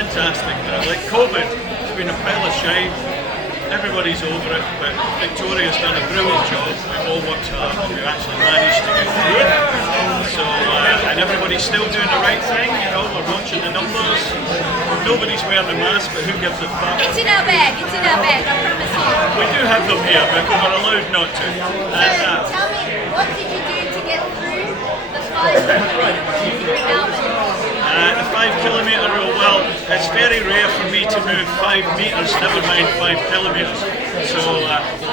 fantastic. Like COVID, it's been a pile of shite. Everybody's over it, but Victoria's done a brilliant job. We've all worked hard and we've actually managed to get through it. So, and everybody's still doing the right thing, you know, we're watching the numbers. Nobody's wearing a mask, but who gives a fuck? It's in our bag, I promise you. We do have them here, but we're allowed not to. So, tell me, what did you do to get through the 5 kilometres in Melbourne? The 5 kilometre rule, well, it's very rare for me to move 5 metres, never mind 5 kilometres. So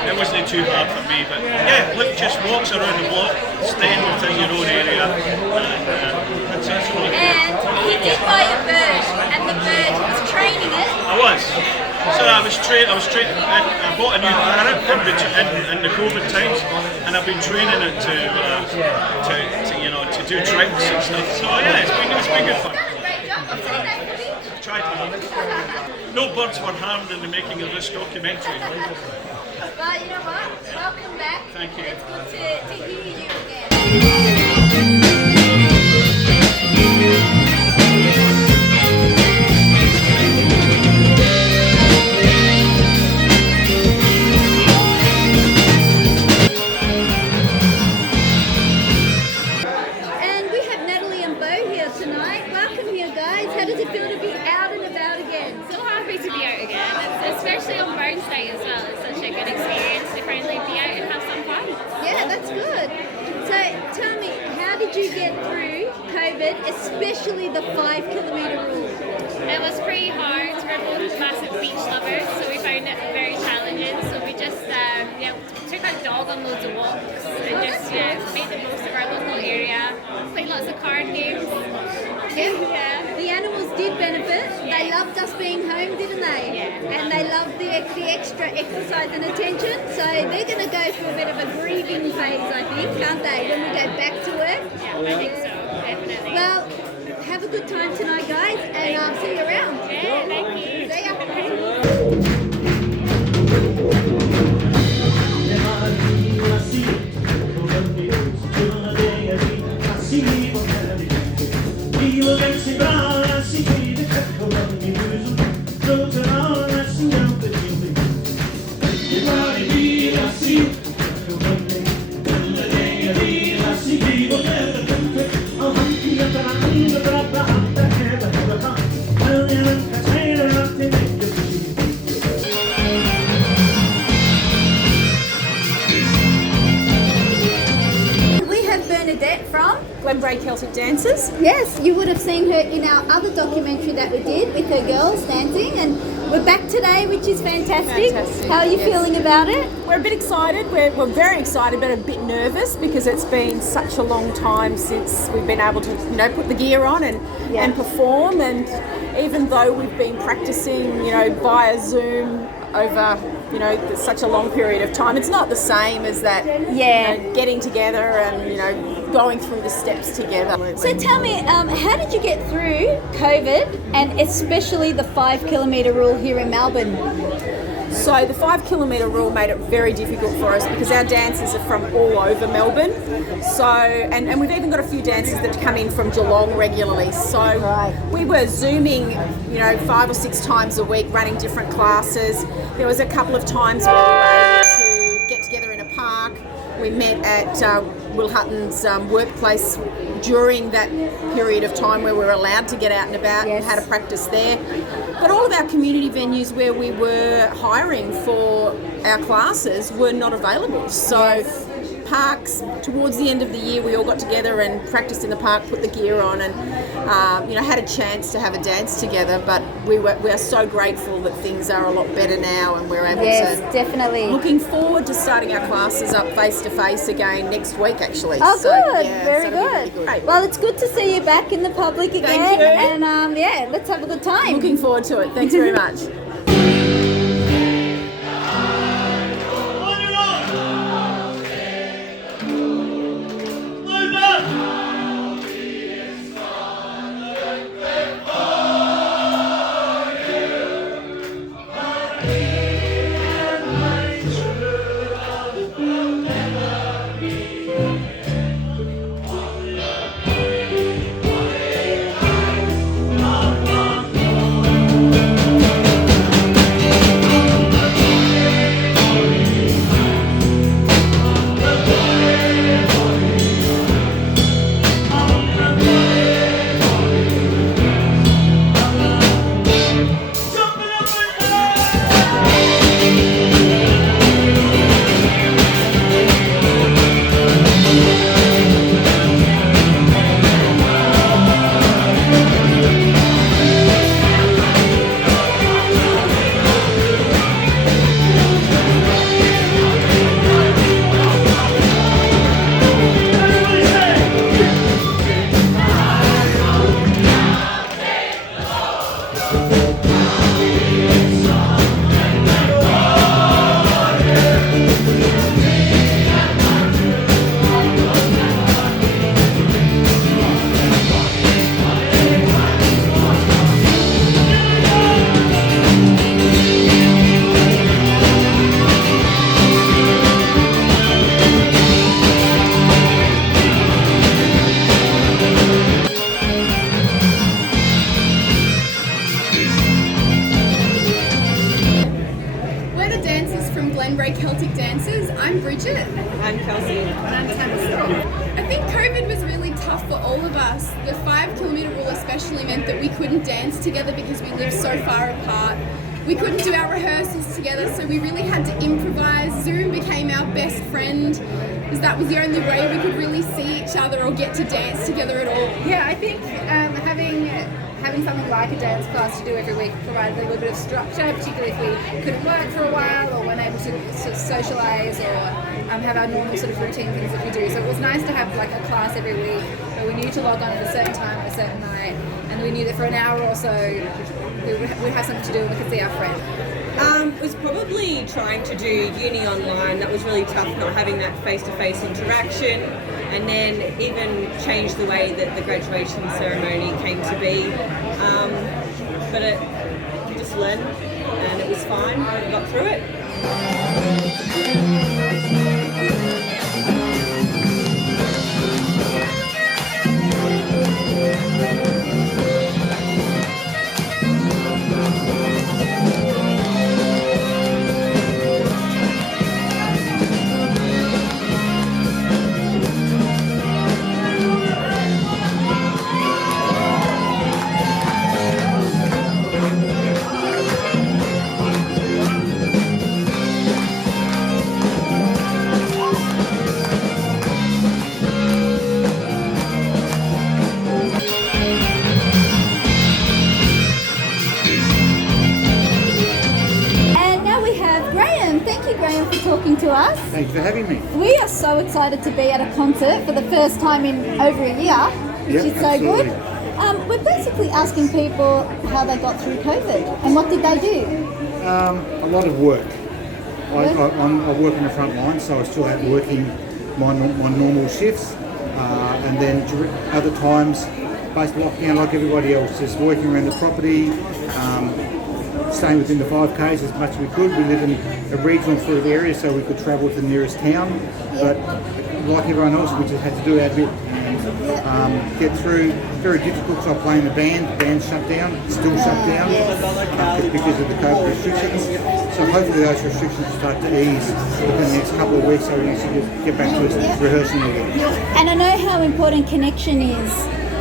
it wasn't too hard for me. But yeah, look, just walks around the block, staying within your own area. And that's it. And you did buy a bird, and the bird was training it. I was. So I was training. I bought a new parrot in the COVID times, and I've been training it to do tricks and stuff. So yeah, it's been good fun. Tried hard. No birds were harmed in the making of this documentary. Well, you know what? Welcome back. Thank you. It's good to hear you again. Especially on Bones Day as well. It's such a good experience to finally be out and have some fun. Yeah, that's good. So tell me, how did you get through COVID, especially the 5 kilometre rule? It was pretty hard. We're both massive beach lovers, so we found it very challenging. So we just took our dog on loads of walks and just made the most of our local area. Played lots of card games. Yeah. The animals did benefit. Yeah. They loved us being home, didn't they? Yeah. And they loved the extra exercise and attention. So they're going to go through a bit of a grieving phase, I think, aren't they, when we go back to work? Yeah, I think so, definitely. Well, have a good time tonight, guys, and I'll see you around. Yeah, thank you. See ya. Celtic dancers. Yes, you would have seen her in our other documentary that we did with her girls dancing, and we're back today, which is fantastic. How are you feeling about it? We're a bit excited. We're very excited, but a bit nervous because it's been such a long time since we've been able to, put the gear on and perform. And even though we've been practicing, via Zoom over, such a long period of time, it's not the same as that. Getting together and going through the steps together. So tell me, how did you get through COVID, and especially the 5 kilometre rule here in Melbourne? So the 5 kilometre rule made it very difficult for us because our dancers are from all over Melbourne. So, and we've even got a few dancers that come in from Geelong regularly. So we were Zooming, 5 or 6 times a week, running different classes. There was a couple of times where we were able to get together in a park. We met at Will Hutton's workplace during that period of time where we were allowed to get out and about and had a practice there. But all of our community venues where we were hiring for our classes were not available. So parks, towards the end of the year, we all got together and practiced in the park, put the gear on, and had a chance to have a dance together. But we are so grateful that things are a lot better now, and we're able to. Definitely. Looking forward to starting our classes up face to face again next week, actually. Oh, so, good. Yeah, Very so good. Really good. Well, it's good to see you back in the public again. Thank you. And let's have a good time. Looking forward to it. Thanks very much. I'm Bridget. I'm Kelsey. And I'm Tamsin. I think COVID was really tough for all of us. The 5 kilometre rule especially meant that we couldn't dance together because we lived so far apart. We couldn't do our rehearsals together, so we really had to improvise. Zoom became our best friend because that was the only way we could really see each other or get to dance together at all. Yeah, I think having something like a dance class to do every week provided a little bit of structure, particularly if we couldn't work for a while or weren't able to sort of socialise or have our normal sort of routine things that we do. So it was nice to have like a class every week where we knew to log on at a certain time on a certain night, and we knew that for an hour or so we'd have something to do and we could see our friends. Was probably trying to do uni online. That was really tough, not having that face-to-face interaction, and then even changed the way that the graduation ceremony came to be. But you just learned, and it was fine. We got through it. Talking to us. Thanks for having me. We are so excited to be at a concert for the first time in over a year, which is so absolutely. good. We're basically asking people how they got through COVID and what did they do? A lot of work. I work on the front line, so I still have working my normal shifts, and then other times, based lockdown like everybody else, just working around the property. Staying within the 5Ks as much as we could. We live in a regional sort of area, so we could travel to the nearest town. But like everyone else, we just had to do our bit and get through. Very difficult, so I play in the band. The band's shut down, still shut down because of the COVID restrictions. So hopefully those restrictions will start to ease within the next couple of weeks, so we can just get back to rehearsing again. And I know how important connection is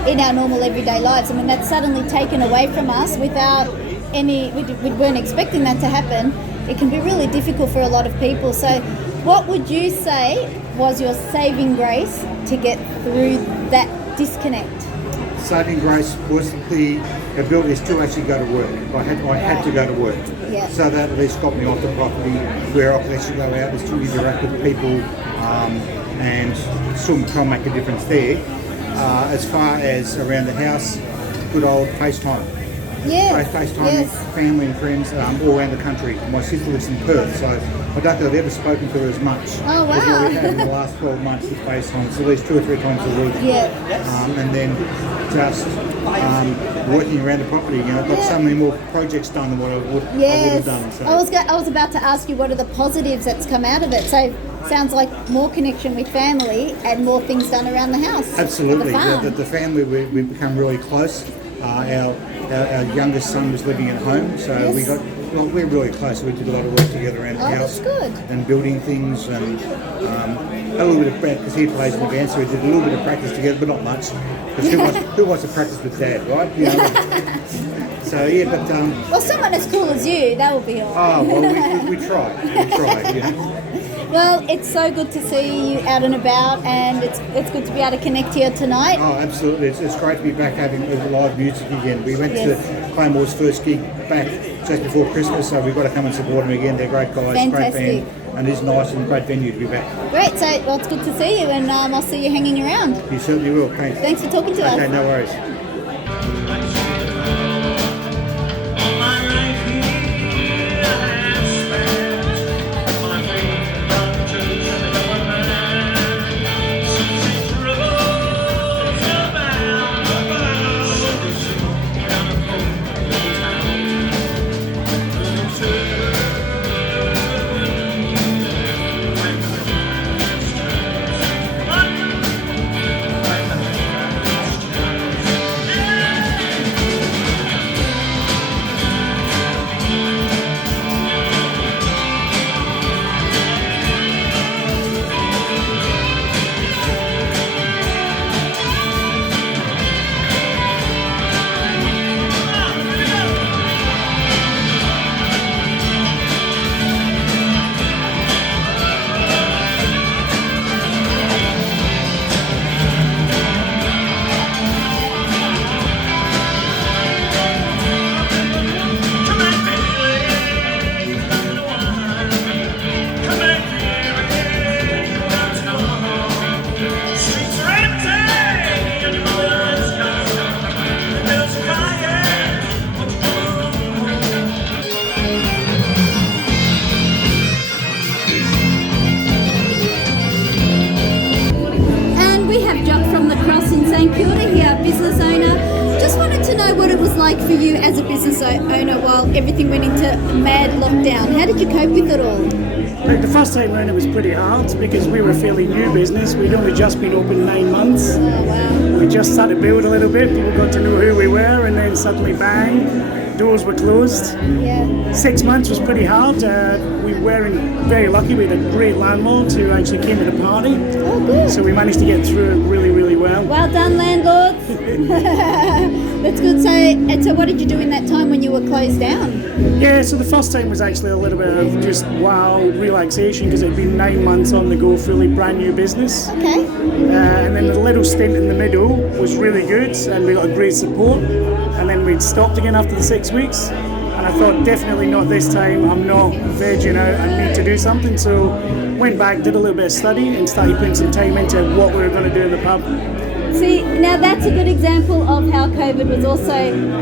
in our normal everyday lives. I mean, that's suddenly taken away from us without we weren't expecting that to happen. It can be really difficult for a lot of people. So what would you say was your saving grace to get through that disconnect? Saving grace was the ability to still actually go to work. I had to go to work. Yeah. So that at least got me off the property where I could actually go out and still interact with people and still try and make a difference there. As far as around the house, good old FaceTime. Yeah. FaceTime family and friends all around the country. My sister lives in Perth, so I don't think I've ever spoken to her as much Oh, wow. as we have in the last 12 months with FaceTime. It's at least 2 or 3 times a week. Yeah. And then just working around the property. I've got so many more projects done than what I would have done. So. I was about to ask you what are the positives that's come out of it. So sounds like more connection with family and more things done around the house. Absolutely. The family, we've become really close. Our youngest son was living at home, so we're really close. We did a lot of work together around the house. That's good. And building things, and a little bit of practice, because he plays in the band, so we did a little bit of practice together, but not much. Because who wants to practice with Dad, right? So but well, someone as cool as you, that would be all right. Oh well, we try. Well, it's so good to see you out and about, and it's good to be able to connect here tonight. Oh, absolutely. It's great to be back having live music again. We went to Claymore's first gig back just before Christmas, so we've got to come and support them again. They're great guys, Fantastic. Great band, and it's nice and a great venue to be back. Great, so well, it's good to see you, and I'll see you hanging around. You certainly will. Thanks. Thanks for talking to us. Okay, no worries. St Kilda here, business owner. Just wanted to know what it was like for you as a business owner while everything went into mad lockdown. How did you cope with it all? Like the first time around it was pretty hard because we were a fairly new business. We'd only just been open 9 months. Oh, wow. We just started to build a little bit, people got to know who we were, and then suddenly bang, doors were closed. Yeah. 6 months was pretty hard. We were very lucky, we had a great landlord who actually came to the party. Oh, good. So we managed to get through it really, really well. Well done, landlords. That's good. So what did you do in that time when you were closed down? Yeah, so the first time was actually a little bit of just wow, relaxation because it'd been 9 months on the go, fully brand new business. Okay. And then the little stint in the middle was really good and we got a great support. And then we'd stopped again after the 6 weeks. And I thought, definitely not this time. I'm not vegging out. I need to do something. So went back, did a little bit of study and started putting some time into what we were going to do in the pub. See, now that's a good example of how COVID was also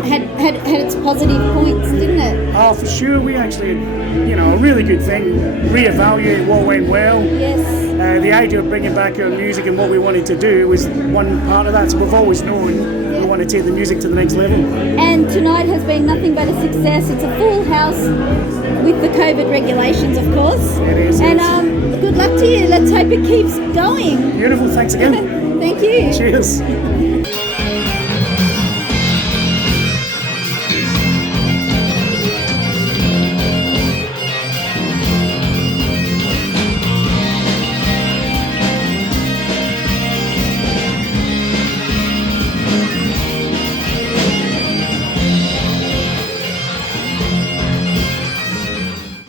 had its positive points, didn't it? Oh, for sure. We actually, a really good thing. Reevaluate what went well. Yes. The idea of bringing back our music and what we wanted to do was one part of that. So we've always known we want to take the music to the next level. And tonight has been nothing but a success. It's a full house with the COVID regulations, of course. It is. And good luck to you. Let's hope it keeps going. Beautiful. Thanks again. Thank you. Cheers.